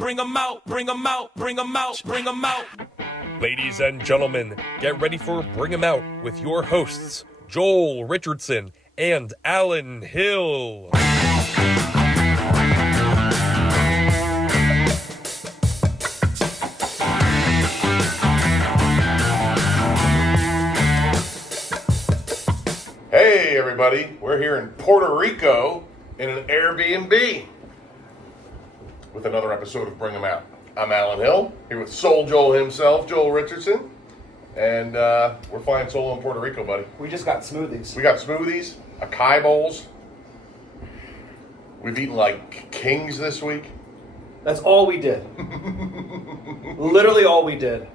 bring 'em out, bring 'em out, bring 'em out, bring 'em out. Ladies and gentlemen, get ready for Bring 'em Out with your hosts, Joel Richardson and Alan Hill. Hey everybody, we're here in Puerto Rico in an Airbnb with another episode of Bring 'em Out. I'm Alan Hill, here with Soul Joel himself, Joel Richardson, and we're flying solo in Puerto Rico, buddy. We just got smoothies. We got smoothies, acai bowls. We've eaten like kings this week. That's all we did. Literally all we did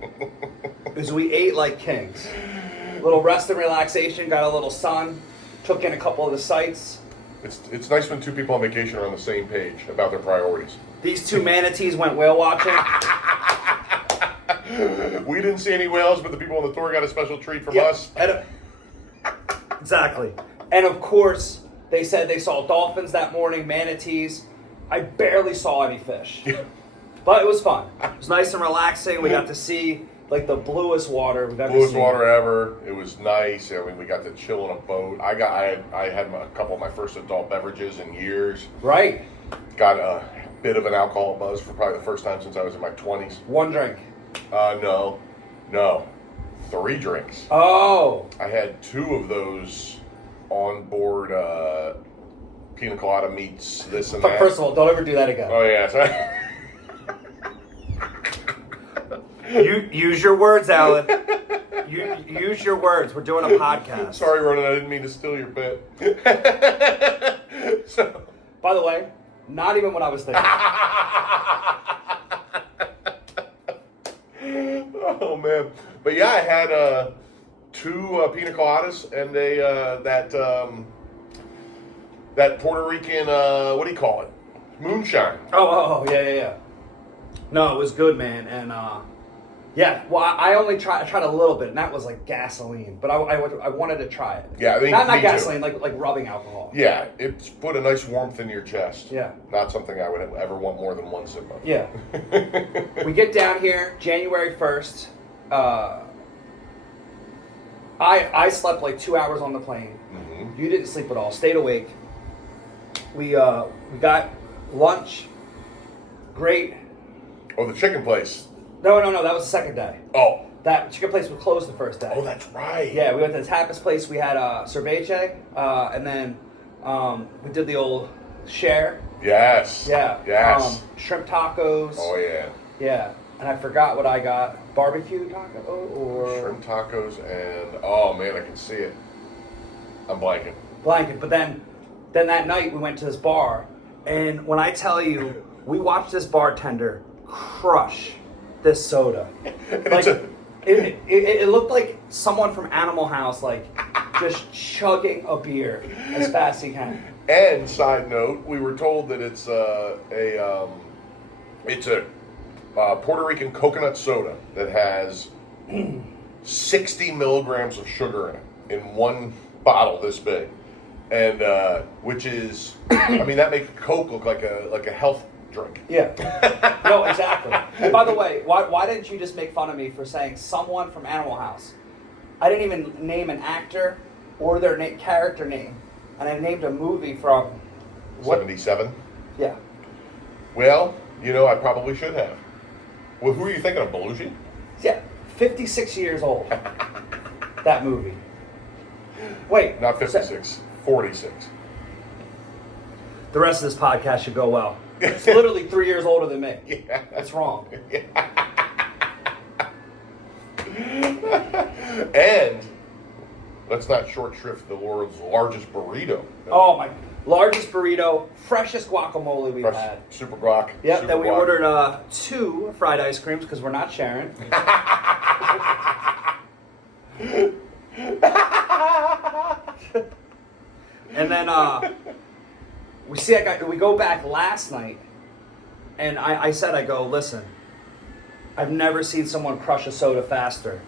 is we ate like kings. A little rest and relaxation, got a little sun, took in a couple of the sights. It's nice when two people on vacation are on the same page about their priorities. These two manatees went whale watching. We didn't see any whales, but the people on the tour got a special treat from us. Exactly. And of course, they said they saw dolphins that morning, manatees. I barely saw any fish. But it was fun. It was nice and relaxing. We got to see like the bluest water we've ever seen. Bluest water ever. It was nice. I mean, we got to chill on a boat. I had a couple of my first adult beverages in years. Right. Got a bit of an alcohol buzz for probably the first time since I was in my 20s. One drink. No. 3 drinks. Oh. I had 2 of those on board pina colada meets this and that. First of all, don't ever do that again. Oh, yeah. Sorry. You use your words, Alan. You use your words. We're doing a podcast. Sorry, Ronan. I didn't mean to steal your bit. By the way, not even what I was thinking. Oh man, but yeah, I had 2 pina coladas and that Puerto Rican what do you call it? Moonshine. Oh, yeah. No, it was good, man, and yeah. Well, I only tried a little bit, and that was like gasoline. But I wanted to try it. Yeah, I mean, not me gasoline, too. like rubbing alcohol. Yeah, it's put a nice warmth in your chest. Yeah. Not something I would ever want more than one sip of. Yeah. We get down here January 1st. I slept like 2 hours on the plane. Mm-hmm. You didn't sleep at all. Stayed awake. We got lunch. Great. Oh, the chicken place. No. That was the second day. Oh. That chicken place was closed the first day. Oh, that's right. Yeah, we went to the tapas place. We had cerveza, and then we did the old share. Yes. Yeah. Yes. Shrimp tacos. Oh yeah. Yeah, and I forgot what I got. Barbecue taco or Shrimp tacos and oh man, I can see it. I'm blanking. blanket. But then that night we went to this bar, and when I tell you, we watched this bartender crush this soda. Like it looked like someone from Animal House, like just chugging a beer as fast as he can. And side note, we were told that it's a Puerto Rican coconut soda that has 60 milligrams of sugar in it in one bottle this big, and which is, I mean, that makes Coke look like a health drink. Yeah. No, exactly. And by the way, why didn't you just make fun of me for saying someone from Animal House? I didn't even name an actor or their character name, and I named a movie from 77. Yeah. Well, I probably should have. Well, who are you thinking of, Belushi? Yeah. 56 years old. That movie. Wait. Not 56, 46. The rest of this podcast should go well. It's literally 3 years older than me. Yeah. That's wrong. And let's not short shrift the world's largest burrito. Oh, my. Largest burrito, freshest guacamole we've had. Super guac. Yep, super then we guac. ordered 2 fried ice creams because we're not sharing. And then we go back last night, and I said, listen, I've never seen someone crush a soda faster.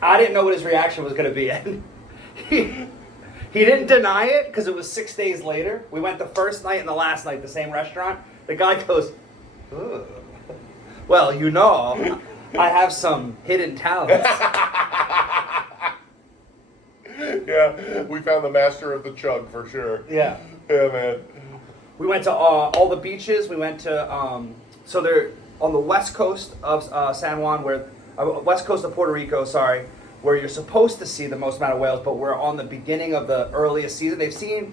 I didn't know what his reaction was going to be. And he didn't deny it because it was 6 days later. We went the first night and the last night, the same restaurant. The guy goes, ugh. Well, you know, I have some hidden talents. Yeah, we found the master of the chug for sure. Yeah. Yeah, man. We went to all the beaches. We went to so they're on the west coast of San Juan, where west coast of Puerto Rico. Sorry, where you're supposed to see the most amount of whales, but we're on the beginning of the earliest season. They've seen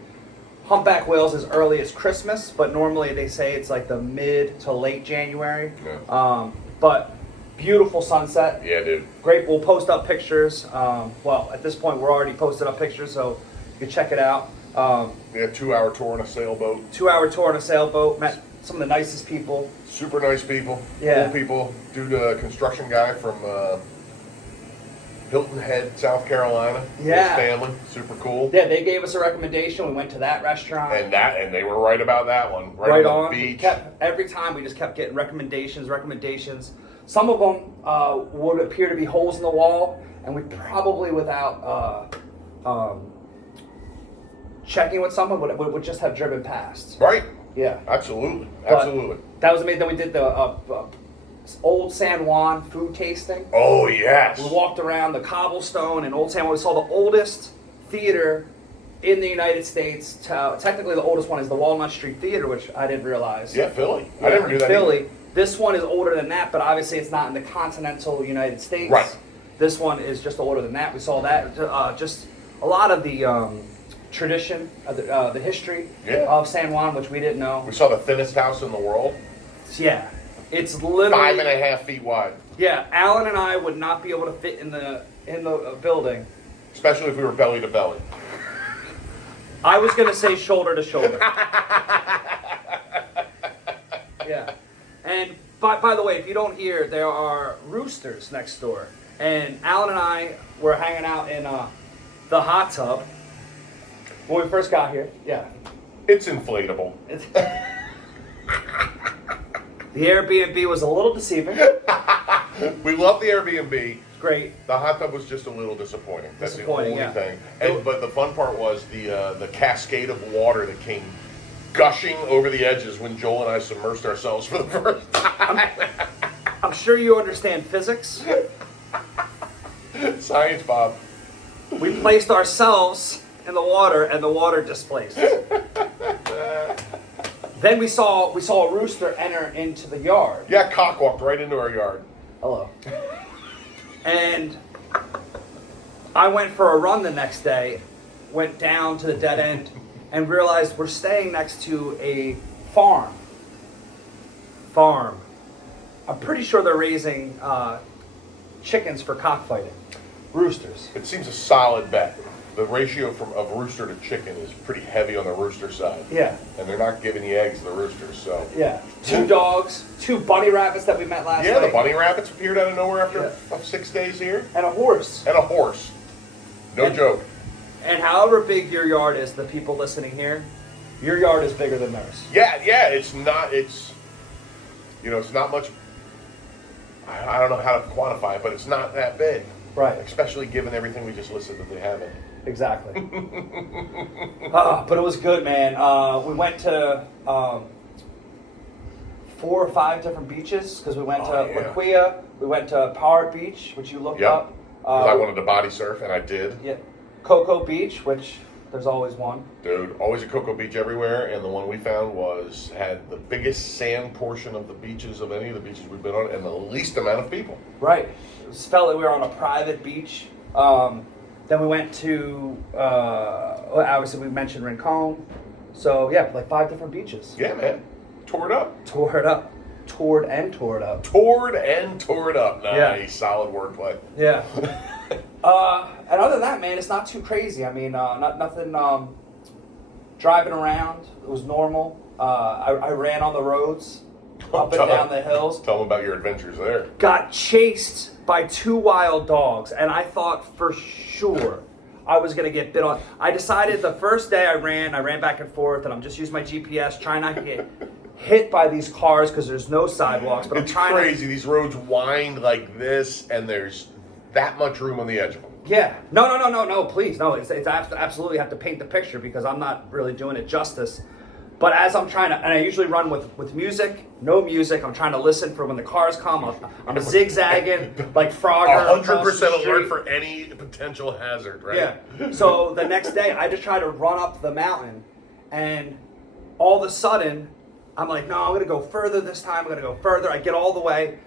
humpback whales as early as Christmas, but normally they say it's like the mid to late January. Yeah. But beautiful sunset. Yeah, dude. Great. We'll post up pictures. Well, at this point, we're already posted up pictures, so you can check it out. Yeah, 2-hour tour on a sailboat. 2-hour tour on a sailboat. Met some of the nicest people. Super nice people. Yeah. Cool people. Dude, a construction guy from Hilton Head, South Carolina. Yeah. His family. Super cool. Yeah, they gave us a recommendation. We went to that restaurant. And they were right about that one. Right on on. the beach. Every time we just kept getting recommendations. Some of them would appear to be holes in the wall, and we probably, without checking with someone, would just have driven past. Right. Yeah. Absolutely. But Absolutely. that was amazing. Then we did the Old San Juan food tasting. Oh, yes. We walked around the cobblestone in Old San Juan. We saw the oldest theater in the United States. Technically, the oldest one is the Walnut Street Theater, which I didn't realize. Yeah, Philly. Yeah, I never knew that Philly. either. This one is older than that, but obviously it's not in the continental United States. Right. This one is just older than that. We saw that. Just a lot of the tradition, the history Yeah. of San Juan, which we didn't know. We saw the thinnest house in the world. Yeah. It's literally 5.5 feet wide. Yeah, Alan and I would not be able to fit in the building. Especially if we were belly to belly. I was gonna say shoulder to shoulder. Yeah, and by the way, if you don't hear, there are roosters next door, and Alan and I were hanging out in the hot tub when we first got here. Yeah, It's inflatable. The Airbnb was a little deceiving. We love the Airbnb. Great. The hot tub was just a little disappointing. That's Disappointing, the only yeah. thing. But the fun part was the cascade of water that came gushing over the edges when Joel and I submersed ourselves for the first time. I'm sure you understand physics. Science, Bob. We placed ourselves in the water, and the water displaced. Then we saw a rooster enter into the yard. Yeah, cock walked right into our yard. Hello. And I went for a run the next day, went down to the dead end, and realized we're staying next to a farm. I'm pretty sure they're raising chickens for cockfighting. Roosters. It seems a solid bet. The ratio of rooster to chicken is pretty heavy on the rooster side. Yeah. And they're not giving you eggs, the roosters, so. Yeah. 2 dogs, 2 bunny rabbits that we met last night. Yeah, the bunny rabbits appeared out of nowhere after Yeah. 6 days here. And a horse. And a horse. No And- joke. And however big your yard is, the people listening here, your yard is bigger than theirs. Yeah, it's not much, I don't know how to quantify it, but it's not that big. Right. Especially given everything we just listed that they have in it. Exactly. But it was good, man. We went to 4 or 5 different beaches because we went to yeah. La Quilla, we went to Power Beach, which you looked Yep. up. 'Cause I wanted to body surf, and I did. Yeah. Cocoa Beach, which there's always one. Dude, always a Cocoa Beach everywhere, and the one we found had the biggest sand portion of the beaches of any of the beaches we've been on, and the least amount of people. Right. It felt like we were on a private beach. Then we went to, obviously we mentioned Rincon. So yeah, like 5 different beaches. Yeah, man. Tore it up. Toured and tore it up. Toured and tore it up. Nice. Yeah. Solid wordplay. Yeah. And other than that, man, it's not too crazy. I mean, nothing. Driving around, it was normal. I ran on the roads, up and down the hills. Tell them about your adventures there. Got chased by 2 wild dogs, and I thought for sure I was gonna get bit on. I decided the first day I ran back and forth, and I'm just using my GPS, trying not to get hit by these cars because there's no sidewalks. But It's I'm trying crazy. These roads wind like this, and there's that much room on the edge of them. Yeah. No, please. No, it's absolutely have to paint the picture because I'm not really doing it justice. But as I'm trying to, and I usually run with music, no music. I'm trying to listen for when the cars come. I'm zigzagging like Frogger. 100% alert for any potential hazard, right? Yeah. So the next day, I just try to run up the mountain, and all of a sudden, I'm like, no, I'm going to go further this time. I'm going to go further. I get all the way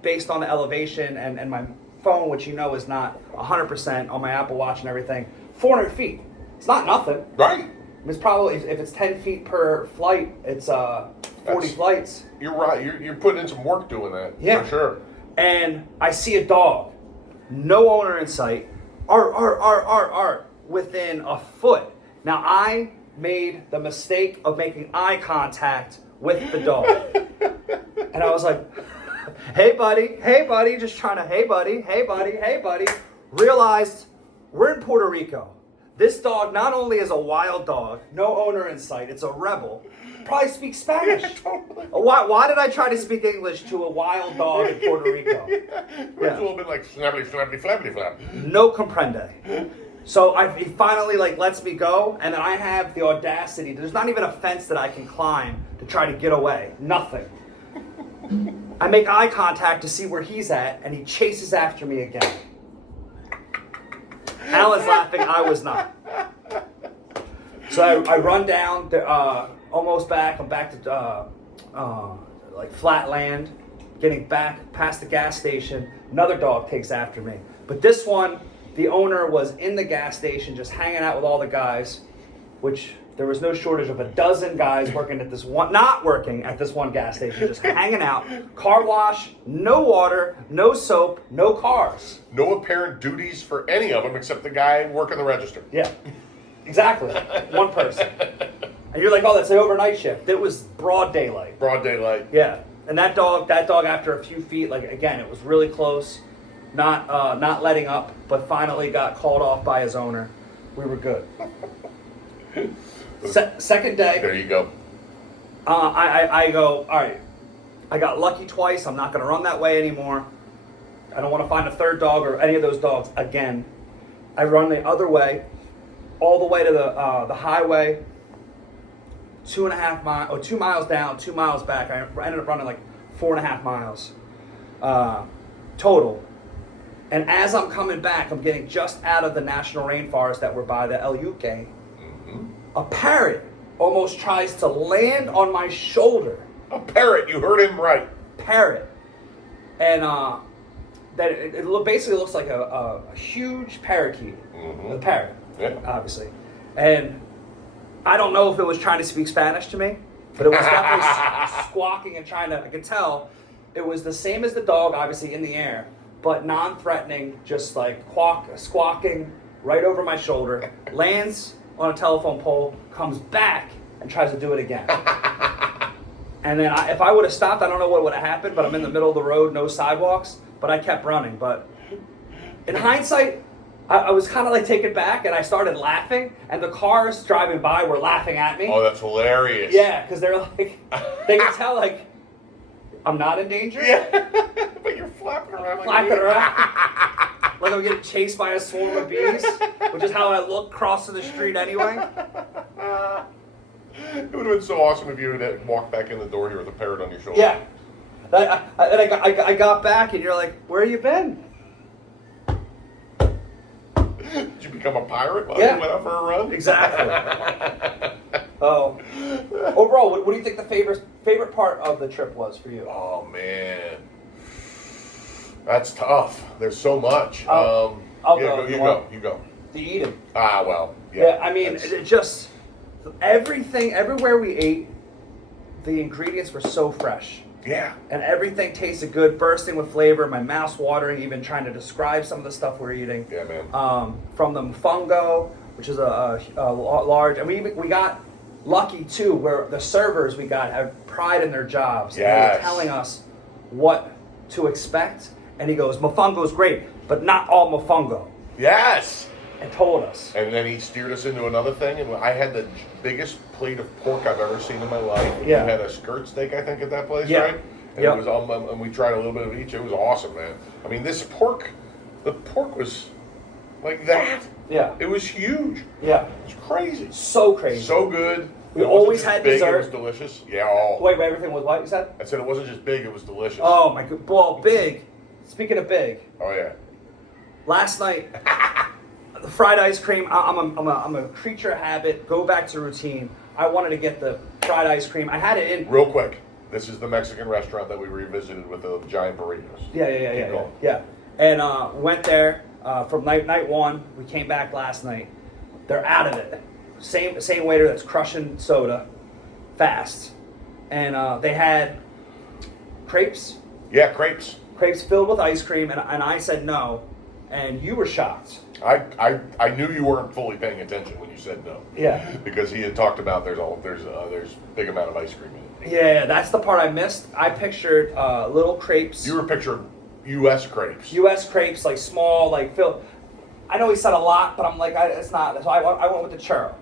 based on the elevation and my phone, which you know is not 100% on my Apple Watch and everything, 400 feet. It's not nothing. Right. It's probably, if it's 10 feet per flight, it's 40 flights. You're right. You're putting in some work doing that. Yeah. For sure. And I see a dog, no owner in sight, art, within a foot. Now, I made the mistake of making eye contact with the dog. And I was like, hey, buddy, just trying to, hey, buddy. Realized we're in Puerto Rico. This dog not only is a wild dog, no owner in sight, it's a rebel, probably speaks Spanish. Yeah, totally. Why did I try to speak English to a wild dog in Puerto Rico? It's a little bit like flappity flap. No comprende. So he finally lets me go, and then I have the audacity. There's not even a fence that I can climb to try to get away. Nothing. I make eye contact to see where he's at, and he chases after me again. Alan's laughing, I was not. So I run down, almost back. I'm back to flat land, getting back past the gas station. Another dog takes after me. But this one, the owner was in the gas station just hanging out with all the guys, which there was no shortage of a dozen guys working at this one, not working at this one gas station, just hanging out. Car wash, no water, no soap, no cars. No apparent duties for any of them except the guy working the register. Yeah, exactly. One person. And you're like, oh, that's the overnight shift. It was broad daylight. Broad daylight. Yeah. And that dog after a few feet, again, it was really close, not letting up, but finally got called off by his owner. We were good. Second day. There you go. I go, all right, I got lucky twice. I'm not going to run that way anymore. I don't want to find a third dog or any of those dogs again. I run the other way, all the way to the highway, 2.5 miles, or 2 miles down, 2 miles back. I ended up running 4.5 miles total. And as I'm coming back, I'm getting just out of the national rainforest that we're by, the El Yuque. Mm-hmm. A parrot almost tries to land on my shoulder. A parrot, you heard him right. Parrot. And that it basically looks like a huge parakeet. Mm-hmm. A parrot, Yeah. obviously. And I don't know if it was trying to speak Spanish to me, but it was definitely squawking and trying to, I could tell, it was the same as the dog, obviously, in the air, but non-threatening, just squawking right over my shoulder, lands on a telephone pole, comes back and tries to do it again. And then if I would have stopped, I don't know what would have happened, but I'm in the middle of the road, no sidewalks, but I kept running. But in hindsight, I was kind of taken back, and I started laughing, and the cars driving by were laughing at me. Oh, that's hilarious. Yeah, because they're they can tell I'm not in danger. Yeah. But you're flapping around Like I'm getting chased by a swarm of bees, which is how I look crossing the street anyway. It would have been so awesome if you had walked back in the door here with a parrot on your shoulder. Yeah. I got back, and you're like, where you been? Did you become a pirate while Yeah. you went out for a run? Exactly. Oh. Overall, what do you think the favorite part of the trip was for you? Oh, man. That's tough. There's so much. I'll go. You go. The eating. Ah, well. Yeah, I mean, it just everywhere we ate, the ingredients were so fresh. Yeah. And everything tasted good, bursting with flavor, my mouth's watering, even trying to describe some of the stuff we're eating. Yeah, man. From the mofongo, which is a large, and we got lucky too, where the servers we got have pride in their jobs. Yes. And they were telling us what to expect. And he goes, mofongo's great, but not all mofongo. Yes. And told us. And then he steered us into another thing, and I had the biggest plate of pork I've ever seen in my life. Yeah. You had a skirt steak, I think, at that place, Yeah. right? And Yep. it was all, and we tried a little bit of each. It was awesome, man. I mean, the pork was like that. Yeah. It was huge. Yeah. It was crazy. So crazy. So good. We It wasn't always just had big, dessert. It was delicious. Yeah. Oh. Wait, everything was what you said? I said it wasn't just big. It was delicious. Oh my god! Well, big. Speaking of big, Oh yeah. last night, the fried ice cream. I'm a creature of habit. Go back to routine. I wanted to get the fried ice cream. I had it in. Real quick. This is the Mexican restaurant that we revisited with the giant burritos. Yeah. going. Yeah. And went there from night one. We came back last night. They're out of it. Same waiter that's crushing soda, fast, and they had crepes. Yeah, crepes. Crepes filled with ice cream, and I said no, and you were shocked. I knew you weren't fully paying attention when you said no. Yeah. Because he had talked about there's big amount of ice cream in it. Yeah, that's the part I missed. I pictured little crepes. You were picturing U.S. crepes. U.S. crepes, like small, like filled. I know he said a lot, but I'm like, it's not. So I went with the churro.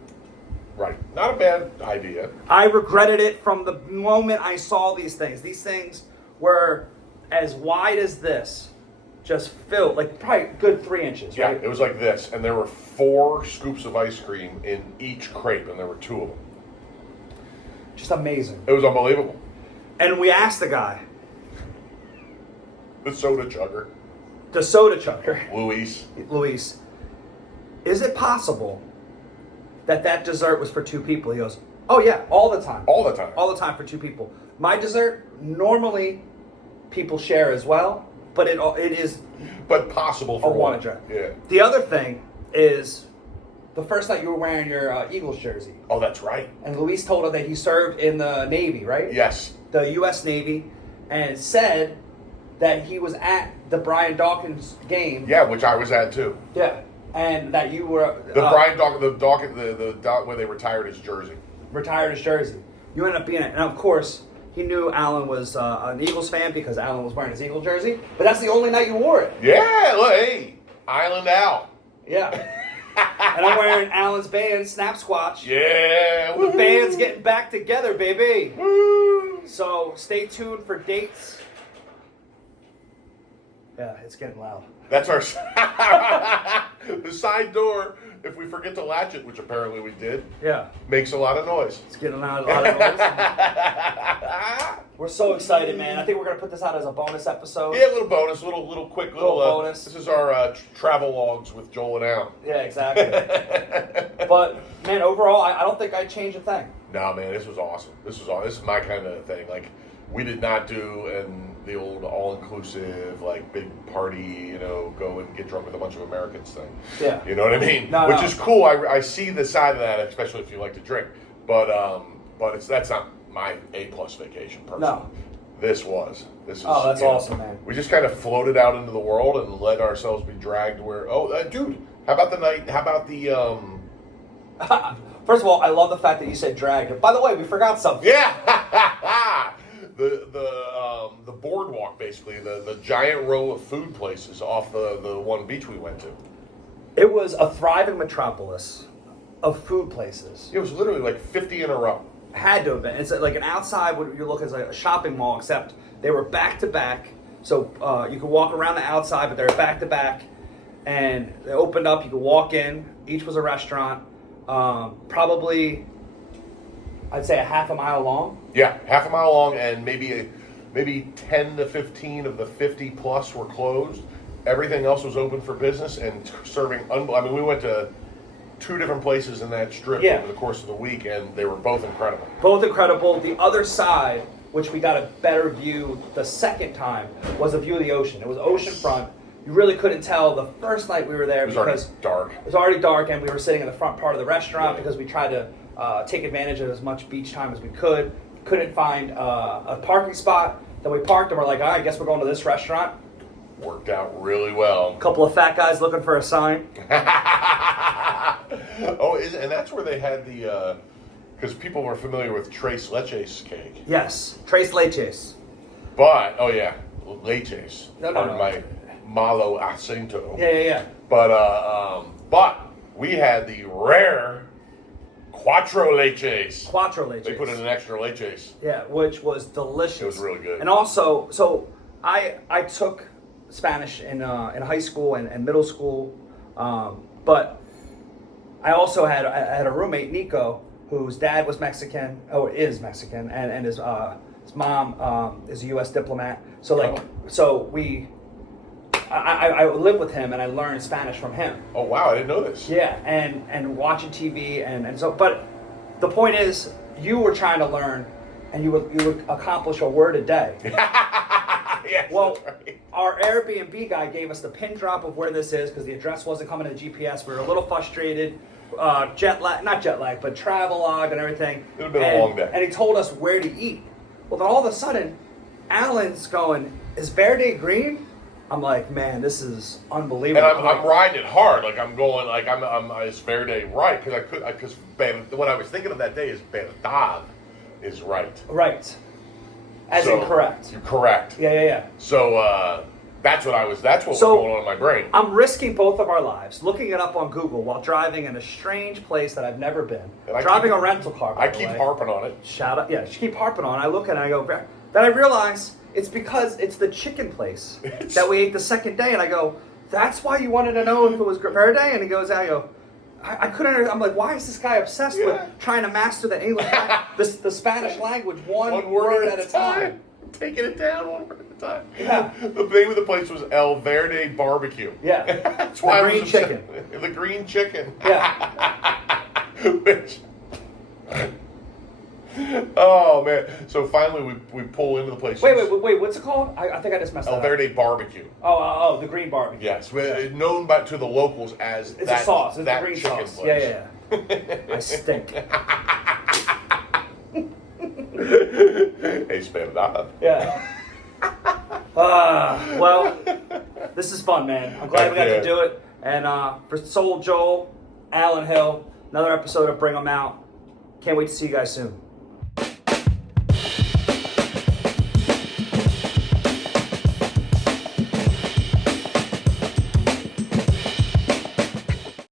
Right. Not a bad idea. I regretted it from the moment I saw these things. These things were as wide as this, just filled, like probably good 3 inches, Yeah, right? it was like this, and there were 4 scoops of ice cream in each crepe, and there were 2 of them. Just amazing. It was unbelievable. And we asked the guy, The soda chugger, the soda chucker, Luis. is it possible that dessert was for 2 people? He goes, oh yeah, all the time. All the time. All the time for 2 people. My dessert, normally people share as well, but it is But possible for a one one. dessert. Yeah. The other thing is, the first night you were wearing your Eagles jersey, Oh, that's right. and Luis told her that he served in the Navy, right? Yes. The U.S. Navy, and said that he was at the Brian Dawkins game. Yeah, which I was at too. Yeah. And that you were The Brian Dawkins, the where they retired his jersey. retired his jersey. You ended up being it. And of course, he knew Alan was an Eagles fan because Alan was wearing his Eagles jersey. But that's the only night you wore it. Yeah, look, hey, Island Al. Yeah. And I'm wearing Alan's band, Snap Squatch. Yeah, The band's getting back together, baby. So stay tuned for dates. Yeah, it's getting loud. That's our the side door. If we forget to latch it, which apparently we did, Yeah, makes a lot of noise. it's getting loud. A lot of noise. We're so excited, man. I think we're gonna put this out as a bonus episode. Yeah, a little bonus, little quick Little bonus. This is our travel logs with Joel and Al. Yeah, exactly. But man, overall, I don't think I'd change a thing. No, man, this was awesome. This is my kind of thing. Like, we did not do the old all-inclusive, like, big party, go and get drunk with a bunch of Americans thing. Yeah. You know what I mean? No, Which no. is cool. I see the side of that, especially if you like to drink. But that's not my A-plus vacation, personally. No. This is. Oh, that's awesome, man. We just kind of floated out into the world and let ourselves be dragged where. Oh, dude, how about the night? How about the? First of all, I love the fact that you said drag. By the way, we forgot something. Yeah. the boardwalk, basically the giant row of food places off the one beach we went to. It was a thriving metropolis of food places. It was literally like 50 in a row. Had to have been. It's like an outside, what you look at, like a shopping mall, except they were back to back. So you could walk around the outside, but they were back to back. And they opened up, you could walk in. Each was a restaurant. Probably, I'd say a half a mile long. Yeah, half a mile long, and maybe 10 to 15 of the 50 plus were closed. Everything else was open for business and serving. We went to 2 different places in that strip Yeah. over the course of the week, and they were both incredible. Both incredible. The other side, which we got a better view the second time, was a view of the ocean. It was oceanfront. You really couldn't tell the first night we were there It was because already dark. it was already dark, and we were sitting in the front part of the restaurant Yeah. because we tried to take advantage of as much beach time as we could. Couldn't find a parking spot. Then we parked, and we're like, all right, I guess we're going to this restaurant. Worked out really well. A couple of fat guys looking for a sign. And that's where they had the, because people were familiar with Tres Leches cake. Yes, Tres Leches. But, oh yeah, Leches. No. My malo acento. Yeah. But we had the rare Cuatro Leches. Cuatro Leches. They put in an extra Leches. Yeah, which was delicious. It was really good. And also, so I took Spanish in high school and middle school, but I also had a roommate, Nico, whose dad was Mexican, or is Mexican, and his mom is a U.S. diplomat. So I lived with him and I learned Spanish from him. Oh wow, I didn't know this. Yeah, and watching TV and so, but the point is, you were trying to learn, and you would accomplish a word a day. Yes, Well, that's right. our Airbnb guy gave us the pin drop of where this is because the address wasn't coming to the GPS. We were a little frustrated, not jet lag, but travelogue and everything. It would have been a long day. And he told us where to eat. Well, then all of a sudden, Alan's going, "Is Verde green?" I'm like, man, this is unbelievable. And I'm riding it hard, like I'm going, like I'm is Verde right? Because what I was thinking of that day is Verdad is right. Right. As So, in correct. You're correct. Yeah. So that's what was So, going on in my brain. I'm risking both of our lives, looking it up on Google while driving in a strange place that I've never been. And I Driving keep- a rental car, by I the keep way. harping on it. Shout out, yeah, just keep harping on it. I look at it and I go, then I realize it's because it's the chicken place that we ate the second day. And I go, that's why you wanted to know if it was Verde? And he goes, I couldn't, I'm like, why is this guy obsessed with trying to master the English, the Spanish language one word at a time? Taking it down one word at a time. Yeah. The name of the place was El Verde Barbecue. Yeah. That's why The I was green upset. chicken. The green chicken. Yeah. Which, oh man! So finally, we pull into the place. Wait, what's it called? I think I just messed El that Verde Barbecue. up. Oh, the green barbecue. Yes, known by to the locals as It's that, a sauce. It's that a green chicken sauce. place. Yeah. I stink. Hey, spit it out. Yeah. Well, this is fun, man. I'm glad we got to do it. And for Soul Joel, Alan Hill, another episode of Bring 'em Out. Can't wait to see you guys soon.